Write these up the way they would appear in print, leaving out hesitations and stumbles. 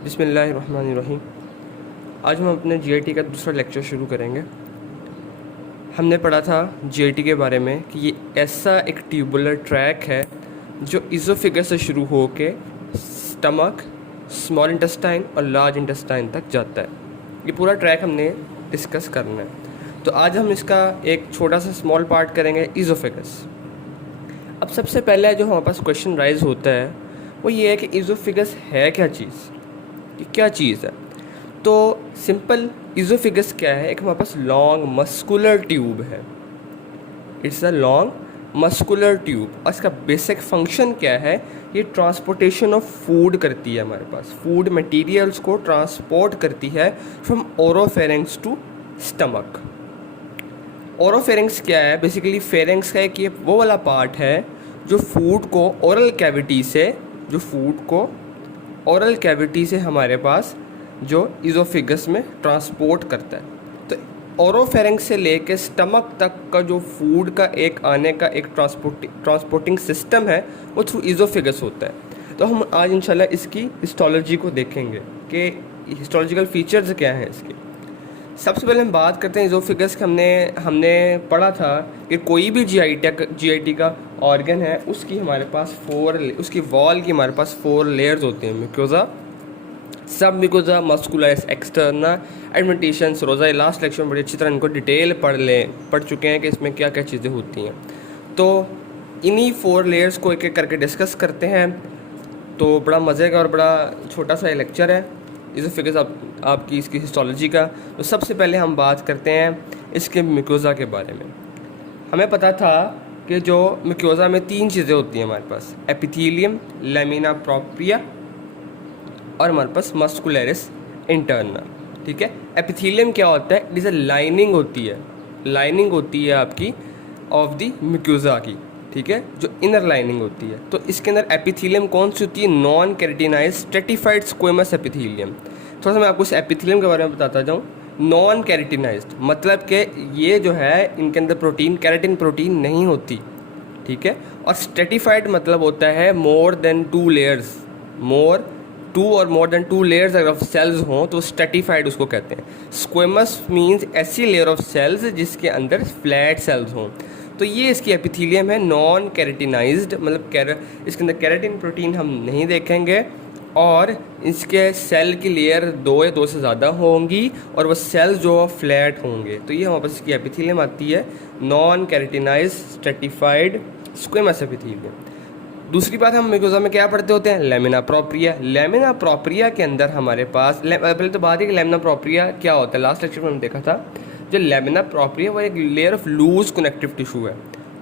बिस्मिल्लाहिर्रहमानिर्रहीम। आज हम अपने जीआईटी का दूसरा लेक्चर शुरू करेंगे। हमने पढ़ा था जीआईटी के बारे में कि ये ऐसा एक ट्यूबुलर ट्रैक है जो इज़ोफिगस से शुरू होके स्टमक, स्मॉल इंटेस्टाइन और लार्ज इंटेस्टाइन तक जाता है। ये पूरा ट्रैक हमने डिस्कस करना है। तो आज हम इसका एक छोटा सा स्मॉल पार्ट करेंगे, इज़ोफिगस। अब सबसे पहले जो हमारे पास क्वेश्चन राइज होता है वो ये है कि इज़ोफिगस है क्या चीज़, ये क्या चीज़ है। तो सिंपल इज़ोफिगस क्या है, एक हमारे पास लॉन्ग मस्कुलर ट्यूब है। It's a long muscular tube और इसका बेसिक फंक्शन क्या है, ये ट्रांसपोर्टेशन ऑफ फूड करती है। हमारे पास फूड मटेरियल्स को ट्रांसपोर्ट करती है from oropharynx to stomach. Oropharynx क्या है, बेसिकली फेरिंग्स का एक ये वो वाला पार्ट है जो फूड को ओरल कैविटी से हमारे पास जो इज़ोफिगस में ट्रांसपोर्ट करता है। तो ओरोफेरिंग्स से लेके स्टमक तक का जो फूड का एक आने का एक ट्रांसपोर्टिंग सिस्टम है वो थ्रू इज़ोफिगस होता है। तो हम आज इंशाल्लाह इसकी हिस्टोलॉजी को देखेंगे कि हिस्टोलॉजिकल फीचर्स क्या हैं इसके। सबसे पहले हम बात करते हैं इज़ोफिगस के। हमने पढ़ा था कि कोई भी जीआईटी का ऑर्गन है उसकी हमारे पास उसकी वॉल की हमारे पास 4 लेयर्स होते हैं। म्यूकोजा, सब म्यूकोजा, मस्कुलस एक्सटर्ना, एडमेंटिशन, सेरोजा। लास्ट लेक्चर में बड़ी अच्छी तरह इनको डिटेल पढ़ चुके हैं कि इसमें क्या क्या चीज़ें होती हैं। तो इन्हीं 4 लेयर्स को एक एक करके डिस्कस करते हैं। तो बड़ा मज़े का और बड़ा छोटा सा लेक्चर है इज़ोफिगस आपकी इसकी हिस्टोलॉजी का। तो सबसे पहले हम बात करते हैं इसके म्यूकोजा के बारे में। हमें पता था कि जो म्यूकोजा में 3 चीज़ें होती हैं हमारे पास, एपिथेलियम, लैमिना प्रोप्रिया और हमारे पास मस्कुलरिस इंटरना। ठीक है, एपिथेलियम क्या होता है, इट इज़ अ लाइनिंग होती है आपकी ऑफ द म्यूकोजा की। ठीक है, जो इनर लाइनिंग होती है। तो इसके अंदर एपिथेलियम कौन सी होती है, non keratinised stratified squamous epithelium. थोड़ा सा मैं आपको इस एपिथेलियम के बारे में बताता जाऊँ। नॉन कैरेटिनाइज्ड मतलब कि ये जो है इनके अंदर प्रोटीन, कैरेटिन प्रोटीन नहीं होती। ठीक है, और स्ट्रेटिफाइड मतलब होता है more than 2 layers, more than 2 layers अगर सेल्स हों तो स्ट्रेटिफाइड उसको कहते हैं। स्क्वेमस मींस ऐसी लेयर ऑफ सेल्स जिसके अंदर फ्लैट सेल्स हों। तो ये इसकी एपिथेलियम है, नॉन कैरेटिनाइज्ड मतलब इसके अंदर कैरेटिन प्रोटीन हम नहीं देखेंगे और इसके सेल की लेयर 2 या 2 से ज़्यादा होंगी और वह सेल्स जो फ्लैट होंगे। तो ये हमारे पास इसकी एपिथेलियम आती है, non keratinised stratified squamous epithelium. दूसरी बात, हम म्यूकोजा में क्या पढ़ते होते हैं, लैमिना प्रोप्रिया। लैमिना प्रोप्रिया के अंदर हमारे पास पहले तो बात है कि लैमिना प्रोप्रिया क्या होता है। लास्ट लेक्चर में हमने देखा था जो लैमिना प्रोप्रिया वो एक layer of loose connective tissue है।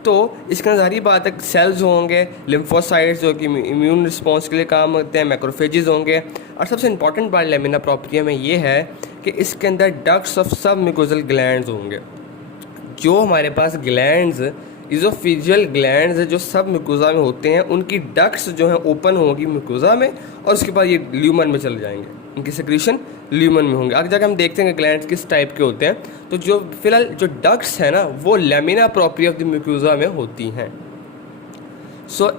तो इसके अंदर सारी बात है, सेल्स होंगे, लिम्फोसाइट्स जो कि इम्यून रिस्पॉन्स के लिए काम करते हैं, मैक्रोफेजेस होंगे। और सबसे इंपॉर्टेंट बात लैमिना प्रोप्रिया में ये है कि इसके अंदर डक्ट्स ऑफ सब म्यूकोजल ग्लैंड्स होंगे। जो हमारे पास ग्लैंड्स, इज़ोफिजियल ग्लैंड्स जो सब म्यूकोजा में होते हैं, उनकी डक्ट्स जो हैं ओपन होंगी म्यूकोजा में और उसके बाद ये ल्यूमन में चले जाएंगे, इनकी सेक्रीशन ल्यूमन में होंगे। आगे जाकर हम देखते हैं कि ग्लैंड्स किस टाइप के होते हैं। तो जो फिलहाल जो डक्ट्स हैं ना वो lamina propria of the mucosa में होती हैं। सो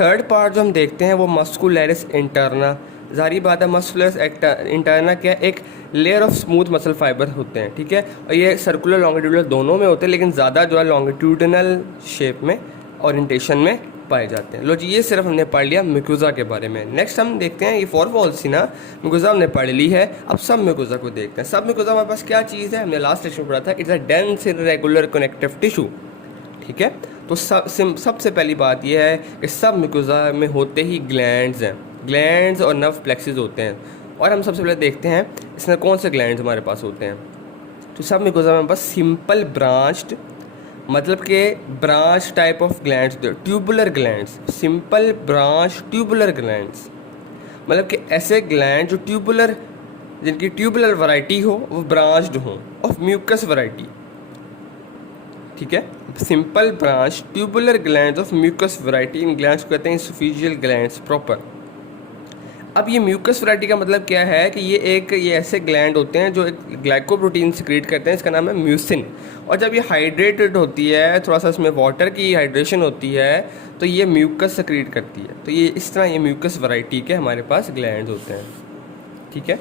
थर्ड पार्ट जो हम देखते हैं वो मस्कुलरिस इंटरना। जारी बात है, मस्कुलरिस इंटरना क्या, एक layer of smooth muscle fibre होते हैं। ठीक है, और ये सर्कुलर लॉन्गिट्यूडनल दोनों में होते हैं, लेकिन ज़्यादा जो है लॉन्गिट्यूडनल शेप में ओरिएंटेशन में पाए जाते हैं। लो जी, ये सिर्फ हमने पढ़ लिया म्यूकोजा के बारे में। नेक्स्ट हम देखते हैं ये 4 वॉल्स थी ना, म्यूकोजा हमने पढ़ ली है। अब सब म्यूकोजा को देखते हैं। सब म्यूकोजा हमारे पास क्या चीज़ है, हमने लास्ट लेक्चर में पढ़ा था, it's a dense irregular connective tissue. ठीक है, तो सबसे पहली बात यह है कि सब म्यूकोजा में होते ही ग्लैंड्स हैं, ग्लैंड्स और नर्व प्लेक्सेस होते हैं। और हम सबसे पहले देखते हैं इसमें कौन से ग्लैंड्स हमारे पास होते हैं। तो सब म्यूकोजा में बस सिंपल ब्रांच्ड मतलब कि branch type of glands, tubular glands, simple branch tubular glands मतलब कि ऐसे ग्लैंड जो ट्यूबुलर, जिनकी ट्यूबुलर वैरायटी हो वो ब्रांच्ड हो ऑफ म्यूकस वैरायटी। ठीक है, simple branch tubular glands of mucous variety, इन ग्लैंड्स को कहते हैं इसोफिजियल ग्लैंड्स प्रॉपर। अब ये म्यूकस वैरायटी का मतलब क्या है कि ये ऐसे ग्लैंड होते हैं जो एक ग्लाइकोप्रोटीन सिक्रीट करते हैं, इसका नाम है म्यूसिन। और जब ये हाइड्रेटेड होती है, थोड़ा सा इसमें वाटर की हाइड्रेशन होती है, तो ये म्यूकस सिक्रीट करती है। तो ये इस तरह ये म्यूकस वैरायटी के हमारे पास ग्लैंड होते हैं। ठीक है।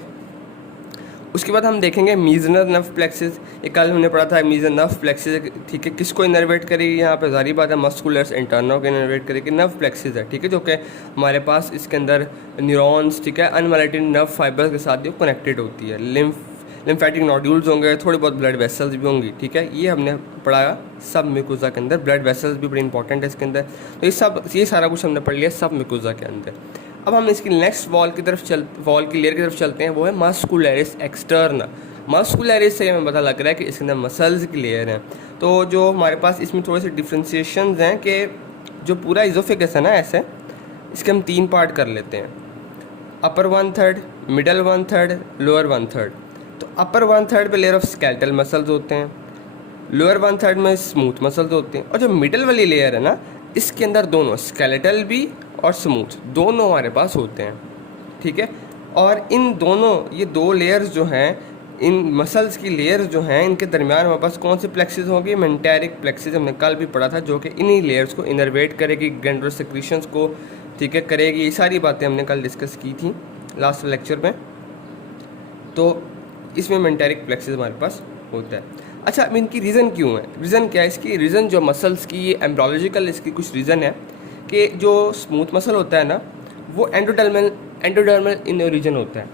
उसके बाद हम देखेंगे मीजनर नर्व प्लेक्सिस। ये कल हमने पढ़ा था मीजनर नर्व प्लेक्सिस, ठीक है। किसको इनर्वेट करेगी यहाँ पे, जारी बात है मस्कुलर्स इंटरनल को इनर्वेट करेगी। नर्व प्लेक्सिस है, ठीक है, जो कि हमारे पास इसके अंदर न्यूरॉन्स, ठीक है, अनवाइलेटेड नर्व फाइबर्स के साथ जो कनेक्टेड होती है। लिम्फेटिक नोड्यूल्स होंगे, थोड़ी बहुत ब्लड वेसल्स भी होंगी, ठीक है। ये हमने पढ़ा सब म्यूकोजा के अंदर। ब्लड वेसल्स भी बड़ी इंपॉर्टेंट है इसके अंदर। तो ये सारा कुछ हमने पढ़ लिया सब म्यूकोजा के अंदर। अब हम इसकी नेक्स्ट वॉल की लेयर की तरफ चलते हैं, वो है मस्कुलरिस एक्सटर्ना। मस्कुलरिस से हमें पता लग रहा है कि इसके अंदर मसल्स की लेयर है। तो जो हमारे पास इसमें थोड़े से डिफ्रेंशिएशंस हैं कि जो पूरा इजोफेगस है ना, ऐसे इसके हम 3 पार्ट कर लेते हैं, अपर 1/3, मिडल 1/3, लोअर 1/3। तो अपर 1/3 पे लेयर ऑफ स्केलेटल मसल्स होते हैं, लोअर 1/3 में स्मूथ मसल्स होते हैं, और जो मिडल वाली लेयर है ना, इसके अंदर दोनों स्केलेटल भी और स्मूथ दोनों हमारे पास होते हैं, ठीक है। और इन दोनों ये 2 लेयर्स जो हैं, इन मसल्स की लेयर्स जो हैं, इनके दरमियान हमारे पास कौन सी प्लेक्सिस होगी, मेंटेरिक प्लेक्सिस। हमने कल भी पढ़ा था, जो कि इन्हीं लेयर्स को इनर्वेट करेगी, ग्लैंडुलर सेक्रीशंस को, ठीक है, करेगी। ये सारी बातें हमने कल डिस्कस की थी लास्ट लेक्चर में। तो इसमें मेंटेरिक प्लेक्सिस हमारे पास होता है। अच्छा, अब इनकी रीज़न क्यों है, रीज़न क्या है इसकी? रीज़न जो मसल्स की ये एम्ब्रोलॉजिकल इसकी कुछ रीज़न है कि जो स्मूथ मसल होता है ना, वो एंडोडर्मल इन ओरिजिन होता है,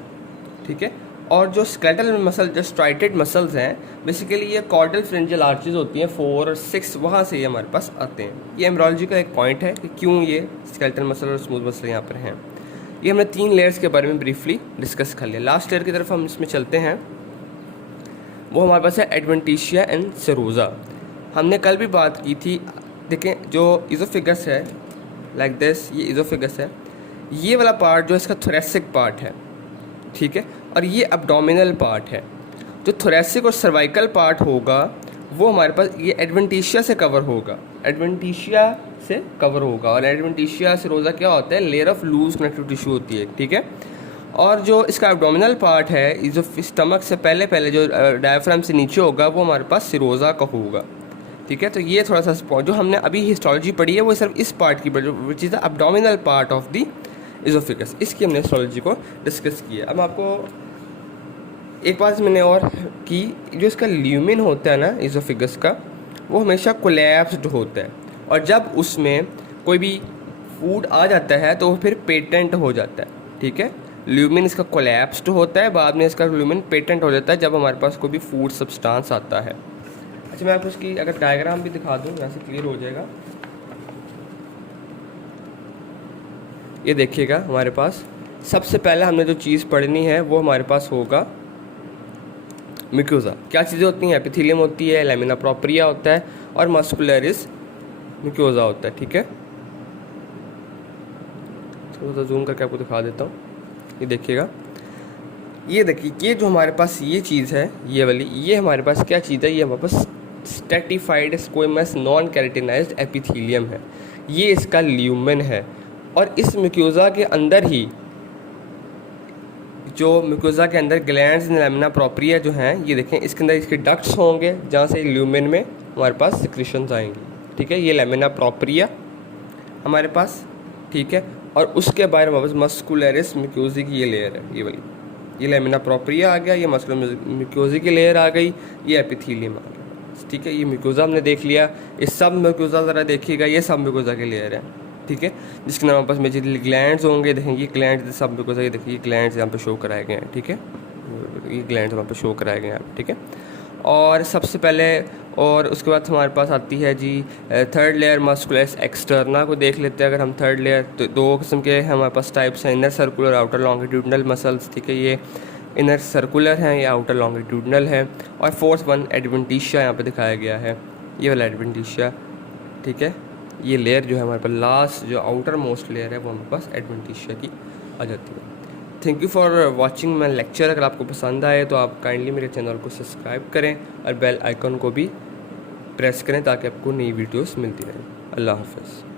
ठीक है। और जो स्केलेटल मसल, जो स्ट्राइटेड मसल्स हैं, बेसिकली ये कॉर्डल फ्रेंजियल आर्चेज होती हैं 4 और 6, वहाँ से ये हमारे पास आते हैं। ये एम्ब्रोलॉजी का एक पॉइंट है कि क्यों ये स्केलेटल मसल और स्मूथ मसल यहाँ पर हैं। ये हमने 3 लेयर्स के बारे में ब्रीफली डिस्कस कर लिया। लास्ट लेयर की तरफ हम इसमें चलते हैं, वो हमारे पास है एडवेंटिशिया एंड सेरोजा। हमने कल भी बात की थी। देखें, जो इजोफिगस है लाइक दिस, ये इजोफिगस है, ये वाला पार्ट जो इसका थोरेसिक पार्ट है, ठीक है, और ये अब्डोमिनल पार्ट है। जो थोरेसिक और सर्वाइकल पार्ट होगा वो हमारे पास ये एडवेंटिशिया से कवर होगा, एडवेंटिशिया से कवर होगा। और एडवेंटिशिया सेरोजा क्या होता है, layer of loose connective tissue होती है, ठीक है। और जो इसका एब्डोमिनल पार्ट है, जो स्टमक से पहले जो डायफ्राम से नीचे होगा, वो हमारे पास सेरोजा का होगा, ठीक है। तो ये थोड़ा सा जो हमने अभी हिस्टोलॉजी पढ़ी है वो सिर्फ इस पार्ट की, which is the abdominal part of the oesophagus, इसकी हमने हिस्टोलॉजी को डिस्कस किया। अब आपको एक बात मैंने और की, जो इसका ल्यूमिन होता है ना इजोफिगस का, वो हमेशा कोलैप्स्ड होता है, और जब उसमें कोई भी फूड आ जाता है तो वो फिर पेटेंट हो जाता है, ठीक है। ल्यूमिन इसका कोलैप्स्ड होता है, बाद में इसका ल्यूमिन पेटेंट हो जाता है जब हमारे पास कोई भी फूड सब्सटेंस आता है। अच्छा, मैं आपको इसकी अगर डायग्राम भी दिखा दूँ, यहाँ से क्लियर हो जाएगा। ये देखिएगा, हमारे पास सबसे पहले हमने जो चीज़ पढ़नी है वो हमारे पास होगा म्यूकोजा। क्या चीज़ें होती हैं, एपिथेलियम होती है, लैमिना प्रोप्रिया होता है, और मस्कुलरिस म्यूकोजा होता है, ठीक है। थोड़ा सा जूम करके आपको दिखा देता हूँ। ये देखिएगा, ये देखिए, ये जो हमारे पास ये चीज़ है, ये वाली, ये हमारे पास क्या चीज़ है, ये हमारे पास stratified squamous non keratinised epithelium है। ये इसका ल्यूमेन है, और इस म्यूकोजा के अंदर ही, जो म्यूकोजा के अंदर ग्लैंड्स लैमिना प्रोप्रिया जो हैं, ये देखें, इसके अंदर इसके डक्ट्स होंगे जहाँ से ल्यूमेन में हमारे पास सिक्रीशंस आएंगी, ठीक है। ये लैमिना प्रोप्रिया हमारे पास, ठीक है। और उसके बाहर हमारे पास मस्कुलरिस म्यूकोजी की ये लेयर है, ये वाली, ये लैमिना प्रोप्रिया आ गया, ये मस्कुलर म्यूकोजी की लेयर आ गई, ये एपिथेलियम आ गया, ठीक है। ये म्यूकोजा हमने देख लिया। इस सब म्यूकोजा ज़रा देखिएगा, ये सब म्यूकोजा की लेयर है, ठीक है, जिसके नाम पास मेजरली ग्लैंड्स होंगे। देखेंगे ग्लैंड्स सब म्यूकोजा, ये देखिए ग्लैंड्स यहाँ पे शो कराए गए हैं, ठीक है, ये ग्लैंड्स वहाँ पे शो कराए गए हैं, ठीक है। और सबसे पहले, और उसके बाद हमारे पास आती है जी थर्ड लेयर मस्कुलरिस एक्सटर्ना को देख लेते हैं। अगर हम थर्ड लेयर, तो 2 किस्म के हमारे पास टाइप्स हैं, inner circular, outer longitudinal muscles, ठीक है। ये इनर सर्कुलर हैं, या आउटर लॉन्गिट्यूडनल है। और फोर्थ वन एडवेंटिशिया यहाँ पे दिखाया गया है, ये वाला एडवेंटिशिया, ठीक है। ये लेयर जो है हमारे पास लास्ट, जो आउटर मोस्ट लेयर है, वो हमारे पास एडवेंटिशिया की आ जाती है। Thank you for watching my lecture. अगर आपको पसंद आए तो आप काइंडली मेरे चैनल को सब्सक्राइब करें और बेल आइकन को भी प्रेस करें ताकि आपको नई वीडियोस मिलती रहें। अल्लाह हाफ़िज़।